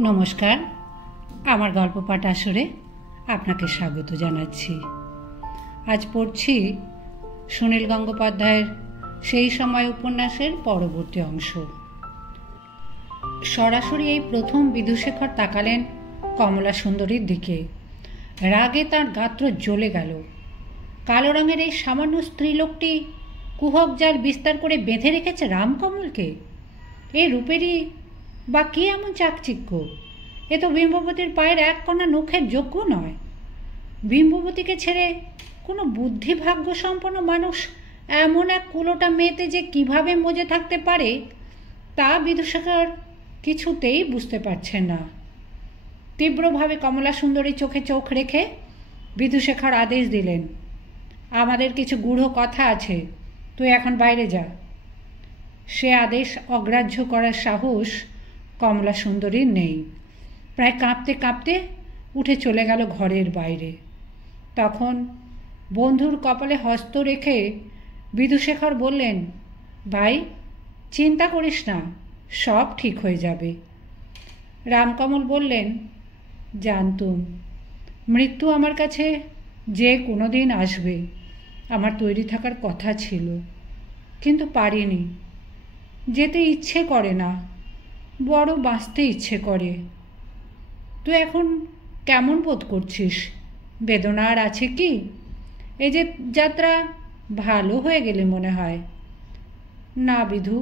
নমস্কার, আমার গল্প পাঠ আসরে আপনাকে স্বাগত জানাচ্ছি। আজ পড়ছি সুনীল গঙ্গোপাধ্যায়ের সেই সময় উপন্যাসের পরবর্তী অংশ। সরাসরি এই প্রথম বিধুশেখর তাকালেন কমলা সুন্দরীর দিকে। রাগে তাঁর গাত্র জ্বলে গেল। কালো রঙের এই সামান্য স্ত্রীলোকটি কুহক জাল বিস্তার করে বেঁধে রেখেছে রামকমলকে। এই রূপেরই বা কি এমন চাকচিক্য? এ তো বিম্ববতীর পায়ের এক কণা নখের যোগ্য নয়। বিম্ববতীকে ছেড়ে কোনো বুদ্ধিভাগ্য সম্পন্ন মানুষ এমন এক কুলোটা মেয়েতে যে কিভাবে মজে থাকতে পারে তা বিধুশেখর কিছুতেই বুঝতে পারছেন না। তীব্রভাবে কমলা সুন্দরী চোখে চোখ রেখে বিধুশেখর আদেশ দিলেন, আমাদের কিছু গূঢ় কথা আছে, তুই এখন বাইরে যা। সে আদেশ অগ্রাহ্য করার সাহস কমলা সুন্দরীর নেই। প্রায় কাঁপতে কাঁপতে উঠে চলে গেল ঘরের বাইরে। তখন বন্ধুর কপালে হস্ত রেখে বিধুশেখর বললেন, ভাই, চিন্তা করিস না, সব ঠিক হয়ে যাবে। রামকমল বললেন, জানতুম মৃত্যু আমার কাছে যে কোনো দিন আসবে, আমার তৈরি থাকার কথা ছিল, কিন্তু পারিনি। যেতে ইচ্ছে করে না, বড় বাঁচতে ইচ্ছে করে। তুই এখন কেমন বোধ করছিস? বেদনা আর আছে কি? এই যে যাত্রা ভালো হয়ে গেলে মনে হয়। না বিধু,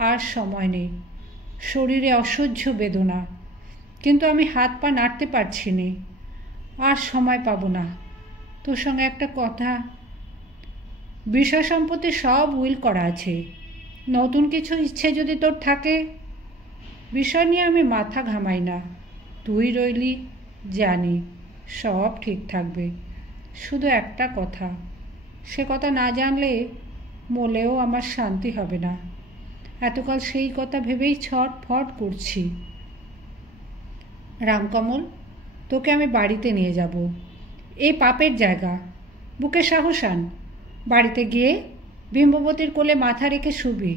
আর সময় নেই। শরীরে অসহ্য বেদনা, কিন্তু আমি হাত পা নাড়তে পারছি নে। আর সময় পাবো না। তোর সঙ্গে একটা কথা। বিষয় সম্পত্তি সব উইল করা আছে। নতুন কিছু ইচ্ছে যদি তোর থাকে, বিষয় নিয়ে আমি মাথা ঘামাই না। তুই রইলি, জানি সব ঠিক থাকবে। শুধু একটা কথা, সে কথা না জানলে মলেও আমার শান্তি হবে না। এতকাল সেই কথা ভেবেই ছটফট করছি। রামকমল, তোকে আমি বাড়িতে নিয়ে যাব। এই পাপের জায়গা, বুকে সাহস আন। বাড়িতে গিয়ে বিম্ববতীর কোলে মাথা রেখে শুবি।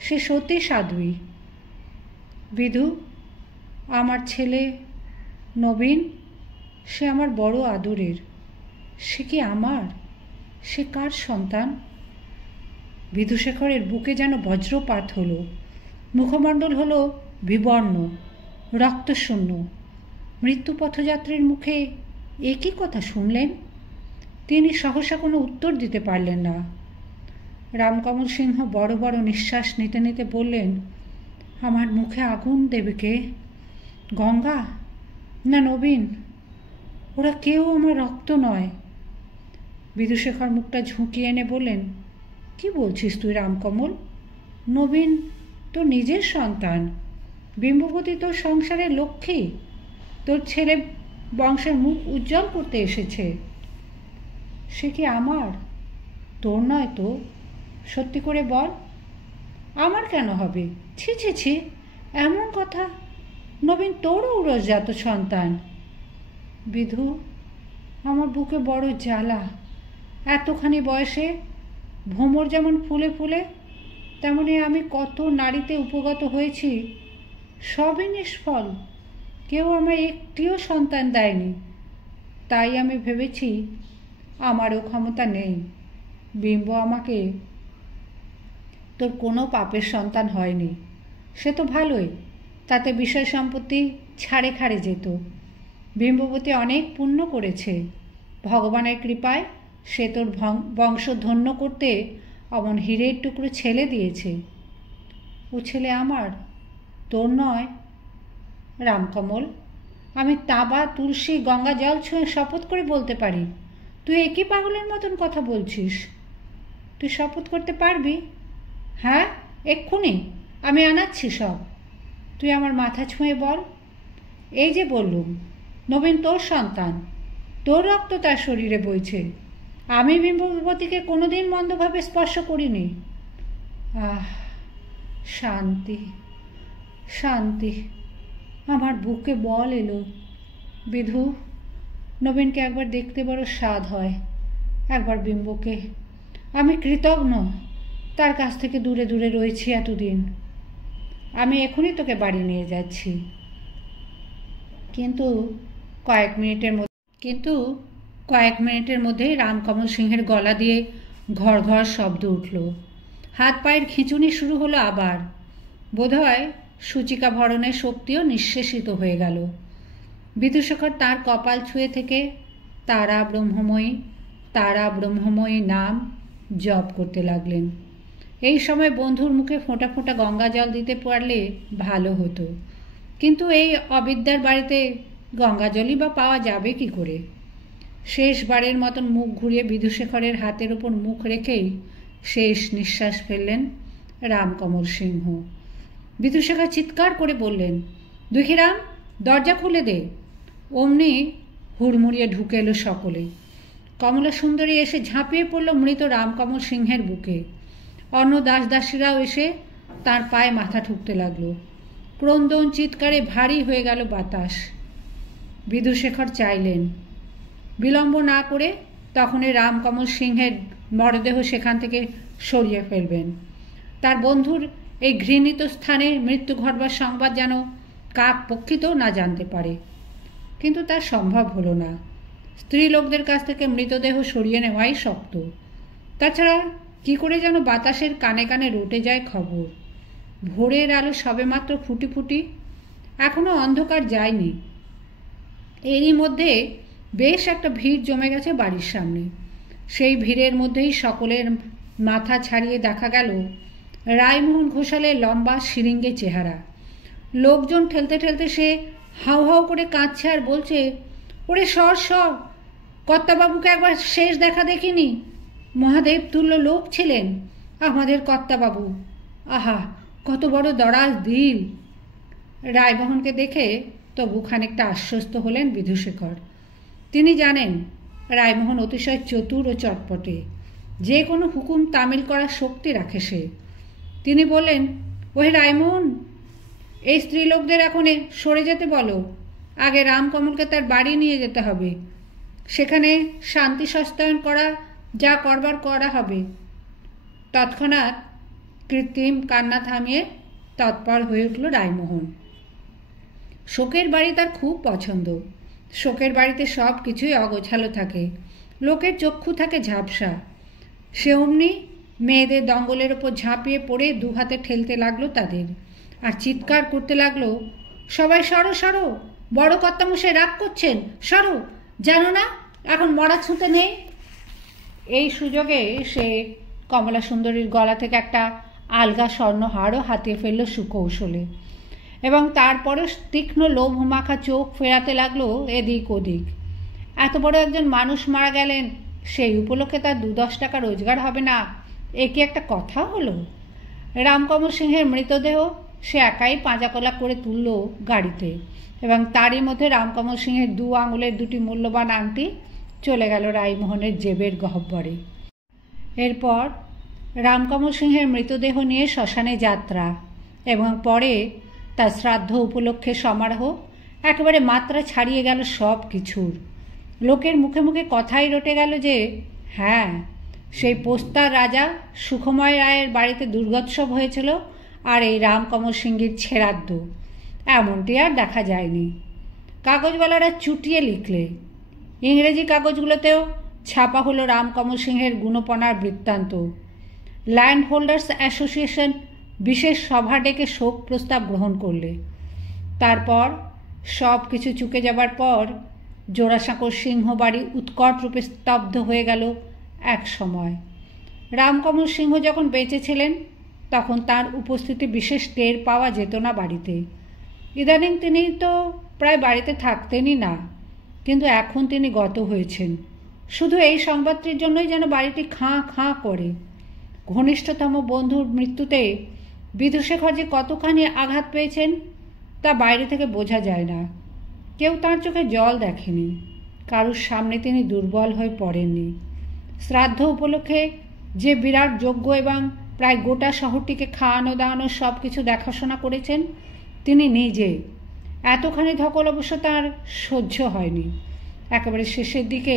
সে সত্যি সাধ্বী। বিধু, আমার ছেলে নবীন, সে আমার বড় আদরের। সে কি আমার? সে কার সন্তান? বিধুশেখরের বুকে যেন বজ্রপাত হলো। মুখমণ্ডল হলো বিবর্ণ, রক্তশূন্য। মৃত্যুপথযাত্রীর মুখে একই কথা শুনলেন। তিনি সহসা কোনো উত্তর দিতে পারলেন না। রামকমল সিংহ বড় বড় নিঃশ্বাস নিতে নিতে বললেন, আমার মুখে আগুন দেবে কে? গঙ্গা না নবীন? ওরা কেউ আমার রক্ত নয়। বিধুশেখর মুখটা ঝুঁকিয়ে এনে বললেন, কি বলছিস তুই রামকমল? নবীন তোর নিজের সন্তান। বিম্ববতী তোর সংসারের লক্ষ্মী। তোর ছেলে বংশের মুখ উজ্জ্বল করতে এসেছে। সে কি আমার? তোর নয় তো? সত্যি করে বল। আমার কেন হবে? ছি ছি ছি, এমন কথা! নবীন তোরও উরসজাত সন্তান। বিধু, আমার বুকে বড় জ্বালা। এতখানি বয়সে ভ্রমর যেমন ফুলে ফুলে, তেমনি আমি কত নারীতে উপগত হয়েছি, সবই নিষ্ফল। কেউ আমায় একটিও সন্তান দেয়নি। তাই আমি ভেবেছি আমারও ক্ষমতা নেই। বিম্ব আমাকে, তোর কোনো পাপের সন্তান হয়নি, সে তো ভালোই। তাতে বিষয় সম্পত্তি ছাড়ে খাড়ে যেত। বিম্ববতী অনেক পুণ্য করেছে। ভগবানের কৃপায় সে তোর বংশ ধন্য করতে অমন হীরের টুকরো ছেলে দিয়েছে। ও ছেলে আমার, তোর নয়। রামকমল, আমি তাবা, তুলসী, গঙ্গা জল ছুঁয়ে শপথ করে বলতে পারি। তুই একই পাগলের মতন কথা বলছিস। তুই শপথ করতে পারবি? হ্যাঁ, এক্ষুনি আমি আনাচ্ছি সব। তুই আমার মাথা ছুঁয়ে বল। এই যে বললুম, নবীন তোর সন্তান, তোর রক্ত তার শরীরে বইছে। আমি বিম্ববতীকে কোনোদিন মন্দভাবে স্পর্শ করিনি। আহ, শান্তি শান্তি, আমার বুকে বল এলো। বিধু, নবীনকে একবার দেখতে বড় স্বাদ হয়, একবার বিম্বকে। আমি কৃতজ্ঞ তার কাছ থেকে দূরে দূরে রয়েছি এতদিন। আমি এখনই তোকে বাড়ি নিয়ে যাচ্ছি। কিন্তু কয়েক মিনিটের মধ্যেই রামকমল সিংহের গলা দিয়ে ঘর ঘর শব্দ উঠল। হাত পায়ের খিঁচুনি শুরু হলো আবার। বোধহয় সূচিকা ভরণের শক্তিও নিঃশেষিত হয়ে গেল। বিদুশেখর তাঁর কপাল ছুঁয়ে থেকে তারা ব্রহ্মময়ী নাম জপ করতে লাগলেন। এই সময় বন্ধুর মুখে ফোঁটা ফোঁটা গঙ্গা জল দিতে পারলে ভালো হতো, কিন্তু এই অবিদ্যার বাড়িতে গঙ্গা জলই বা পাওয়া যাবে কি করে? শেষবারের মতন মুখ ঘুরিয়ে বিদুশেখরের হাতের ওপর মুখ রেখেই শেষ নিঃশ্বাস ফেললেন রামকমল সিংহ। বিদুশেখর চিৎকার করে বললেন, দুঃখীরাম, দরজা খুলে দে। অমনি হুড়মুড়িয়ে ঢুকে এলো সকলে। কমলা সুন্দরী এসে ঝাঁপিয়ে পড়ল মৃত রামকমল সিংহের বুকে। অন্য দাসদাসীরাও এসে তার পায়ে মাথা ঠুকতে লাগলো। ক্রন্দন চিৎকারে ভারী হয়ে গেল বাতাস। বিদুশেখর চাইলেন বিলম্ব না করে তখনই রামকমল সিংহের মরদেহ সেখান থেকে সরিয়ে ফেলবেন। তার বন্ধুর এই ঘৃণিত স্থানে মৃত্যু ঘটবার সংবাদ যেন কাক পক্ষিতেও না জানতে পারে, কিন্তু তা সম্ভব হলো না। স্ত্রী লোকদের কাছ থেকে মৃতদেহ সরিয়ে নেওয়াই শক্ত। তাছাড়া কি করে যেন বাতাসের কানে কানে রটে যায় খবর। ভোরের আলো সবেমাত্র ফুটি ফুটি, এখনো অন্ধকার যায়নি। এরই মধ্যে বেশ একটা ভিড় জমে গেছে বাড়ির সামনে। সেই ভিড়ের মধ্যেই সকলের মাথা ছাড়িয়ে দেখা গেল রায়মোহন ঘোষালের লম্বা শিরিঙ্গে চেহারা। লোকজন ঠেলতে ঠেলতে সে হাউ হাউ করে কাঁদছে আর বলছে, ওরে সর সর, কর্তাবাবুকে একবার শেষ দেখা দেখিনি। মহাদেব তুল্য লোক ছিলেন আমাদের কর্তাবাবু। আহা, কত বড় দরাজ দিল। রায়মোহনকে দেখে তবু খানিকটা আশ্বস্ত হলেন বিধুশেখর। তিনি জানেন রায়মোহন অতিশয় চতুর ও চটপটে, যে কোনো হুকুম তামিল করার শক্তি রাখে সে। তিনি বললেন, ওহে রায়মোহন, এই স্ত্রীলোকদের এখন সরে যেতে বলো। আগে রামকমলকে তার বাড়ি নিয়ে যেতে হবে। সেখানে শান্তি সস্তায়ন করা যা করবার করা হবে। তৎক্ষণাৎ কৃত্রিম কান্না থামিয়ে তৎপর হয়ে উঠল রায়মোহন। শোকের বাড়ি তার খুব পছন্দ। শোকের বাড়িতে সব কিছুই অগোছালো থাকে, লোকের চক্ষু থাকে ঝাপসা। সে অমনি মেয়েদের দঙ্গলের ওপর ঝাঁপিয়ে পড়ে দু হাতে ঠেলতে লাগলো তাদের, আর চিৎকার করতে লাগলো, সবাই সরো সরো, বড় কর্তামশাই রাগ করছেন, সরো, জানো না এখন মরা ছুঁতে নেই। এই সুযোগে সে কমলা সুন্দরীর গলা থেকে একটা আলগা স্বর্ণহারও হাতিয়ে ফেলল সুকৌশলে, এবং তারপরে তীক্ষ্ণ লোভ মাখা চোখ ফেরাতে লাগলো এদিক ওদিক। এত বড় একজন মানুষ মারা গেলেন, সেই উপলক্ষে তার 2-10 টাকা রোজগার হবে না, এ কি একটা কথা হলো? রামকমল সিংহের মৃতদেহ সে একাই পাঁজাকোলা করে তুলল গাড়িতে, এবং তারই মধ্যে রামকমল সিংহের 2 আঙুলের 2টি মূল্যবান আংটি চলে গেল রায়মোহনের জেবের গহ্বরে। এরপর রামকমল সিংহের মৃতদেহ নিয়ে শ্মশানে যাত্রা, এবং পরে তার শ্রাদ্ধ উপলক্ষে সমারোহ। একেবারে মাত্রা ছাড়িয়ে গেল সব কিছুর। লোকের মুখে মুখে কথাই রটে গেল যে হ্যাঁ, সেই পোস্তার রাজা সুখময় রায়ের বাড়িতে দুর্গোৎসব হয়েছিল, আর এই রামকমল সিংহের ছেড়াদ্দ। এমনটি আর দেখা যায়নি। কাগজওয়ালারা চুটিয়ে লিখলে। ইংরেজি কাগজগুলোতেও ছাপা হলো রামকমল সিংহের গুণপনার বৃত্তান্ত। ল্যান্ড হোল্ডার্স অ্যাসোসিয়েশন বিশেষ সভা ডেকে শোক প্রস্তাব গ্রহণ করলে। তারপর সব কিছু চুকে যাবার পর জোড়াসাঁকোর সিংহ বাড়ি উৎকট রূপে স্তব্ধ হয়ে গেল এক সময়। রামকমল সিংহ যখন বেঁচে ছিলেন তখন তার উপস্থিতি বিশেষ টের পাওয়া যেত না বাড়িতে। ইদানিং তিনি তো প্রায় বাড়িতে থাকতেনই না, কিন্তু এখন তিনি গত হয়েছেন। শুধু এই সংবাদটির জন্যই যেন বাড়িটি খাঁ খাঁ করে। ঘনিষ্ঠতম বন্ধুর মৃত্যুতে বিধুশেখর যে কতখানি আঘাত পেয়েছেন তা বাইরে থেকে বোঝা যায় না। কেউ তার চোখে জল দেখেনি, কারুর সামনে তিনি দুর্বল হয়ে পড়েননি। শ্রাদ্ধ উপলক্ষে যে বিরাট যজ্ঞ এবং প্রায় গোটা শহরটিকে খাওয়ানো দাওয়ানো সব কিছু দেখাশোনা করেছেন তিনি নিজে, এতখানি ধকল অবশ্য তার সহ্য হয়নি। একেবারে শেষের দিকে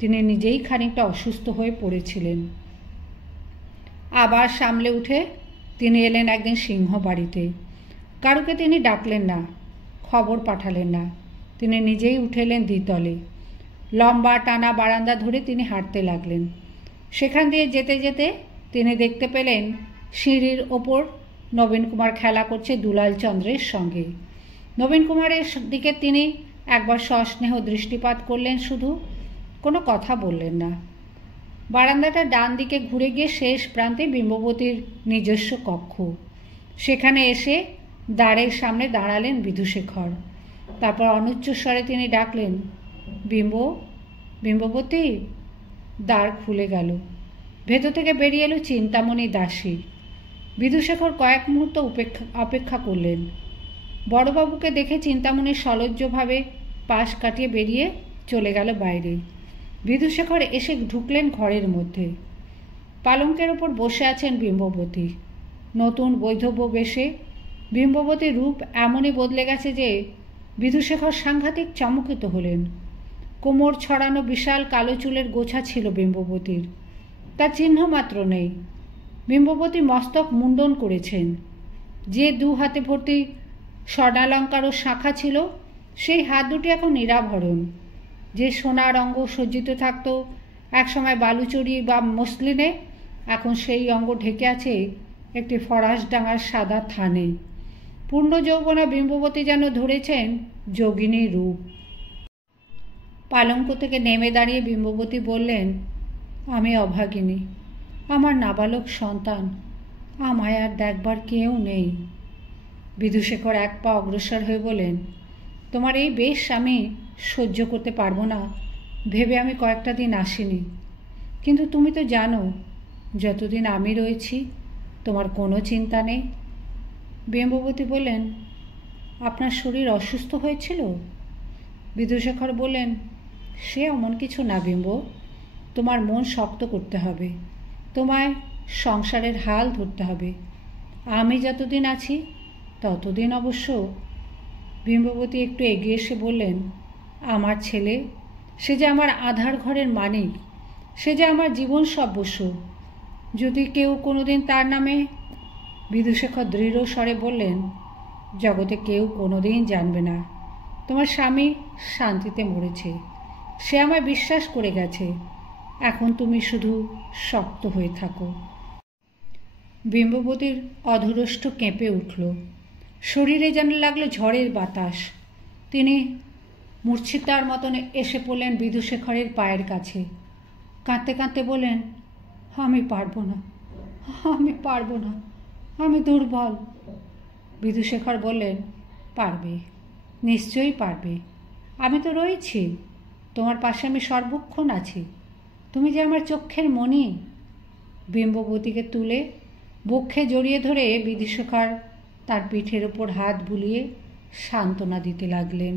তিনি নিজেই খানিকটা অসুস্থ হয়ে পড়েছিলেন। আবার সামলে উঠে তিনি এলেন একদিন সিংহ বাড়িতে। কারুকে তিনি ডাকলেন না, খবর পাঠালেন না, তিনি নিজেই উঠে এলেন দ্বিতলে। লম্বা টানা বারান্দা ধরে তিনি হাঁটতে লাগলেন। সেখান দিয়ে যেতে যেতে তিনি দেখতে পেলেন সিঁড়ির ওপর নবীন কুমার খেলা করছে দুলাল চন্দ্রের সঙ্গে। নবীন কুমারের দিকে তিনি একবার সস্নেহ দৃষ্টিপাত করলেন, শুধু কোনো কথা বললেন না। বারান্দাটা ডান দিকে ঘুরে গিয়ে শেষ প্রান্তে বিম্ববতীর নিজস্ব কক্ষ। সেখানে এসে দ্বারের সামনে দাঁড়ালেন বিধুশেখর। তারপর অনুচ্চস্বরে তিনি ডাকলেন, বিম্ববতী। দ্বার খুলে গেল। ভেতর থেকে বেরিয়ে এলো চিন্তামণি দাসী। বিধুশেখর কয়েক মুহূর্ত অপেক্ষা করলেন। বড়বাবুকে দেখে চিন্তামণি সলজ্জভাবে পাশ কাটিয়ে বেরিয়ে চলে গেল বাইরে। বিধুশেখর এসে ঢুকলেন ঘরের মধ্যে। পালঙ্কের ওপর বসে আছেন বিম্ববতী। নতুন বৈধব্য বেশে বিম্ববতীর রূপ এমনই বদলে গেছে যে বিধুশেখর সাংঘাতিক চমকিত হলেন। কোমর ছড়ানো বিশাল কালো চুলের গোছা ছিল বিম্ববতীর, তার চিহ্ন মাত্র নেই। বিম্ববতী মস্তক মুন্ডন করেছেন। যে দু হাতে ভর্তি স্বর্ণালঙ্কার ও শাঁখা ছিল, সেই হাত দুটি এখন নিরাভরণ। যে সোনার অঙ্গ সজ্জিত থাকত একসময় বালুচরি বা মসলিনে, এখন সেই অঙ্গ ঢেকে আছে একটি ফরাসডাঙ্গার সাদা থানে। পূর্ণ যৌবনা বিম্ববতী যেন ধরেছেন যোগিনী রূপ। পালঙ্ক থেকে নেমে দাঁড়িয়ে বিম্ববতী বললেন, আমি অভাগিনী, আমার নাবালক সন্তান, আমায় আর দেখবার কেউ নেই। বিধুশেখর এক পা অগ্রসর হয়ে বলেন, তোমার এই বেশ আমি সহ্য করতে পারবো না ভেবে আমি কয়েকটা দিন আসিনি, কিন্তু তুমি তো জানো যতদিন আমি রয়েছি তোমার কোনো চিন্তা নেই। বিম্ববতী বললেন, আপনার শরীর অসুস্থ হয়েছিল? বিধুশেখর বললেন, সে অমন কিছু না বিম্ব, তোমার মন শক্ত করতে হবে, তোমায় সংসারের হাল ধরতে হবে। আমি যতদিন আছি ততদিন অবশ্য। বিম্ববতী একটু এগিয়ে এসে বললেন, আমার ছেলে, সে যে আমার আধার ঘরের মানিক, সে যে আমার জীবন সর্বস্ব। যদি কেউ কোনোদিন তার নামে। বিধুশেখর দৃঢ় স্বরে বললেন, জগতে কেউ কোনোদিন জানবে না তোমার স্বামী শান্তিতে মরেছে, সে আমায় বিশ্বাস করে গেছে। এখন তুমি শুধু শক্ত হয়ে থাকো। বিম্ববতীর অধরষ্ঠ কেঁপে উঠল, শরীরে যেন লাগলো ঝড়ের বাতাস। তিনি মূর্ছিতার মতন এসে পড়লেন বিধুশেখরের পায়ের কাছে। কাঁদতে কাঁদতে বললেন, আমি পারবো না, আমি পারবো না, আমি দুর্বল। বিধুশেখর বললেন, পারবে, নিশ্চয়ই পারবে, আমি তো রয়েছি, তোমার পাশে আমি সর্বক্ষণ আছি, তুমি যে আমার চক্ষের মণি। বিম্ববতীকে তুলে বক্ষে জড়িয়ে ধরে বিধুশেখর তার পিঠের ওপর হাত বুলিয়ে সান্ত্বনা দিতে লাগলেন।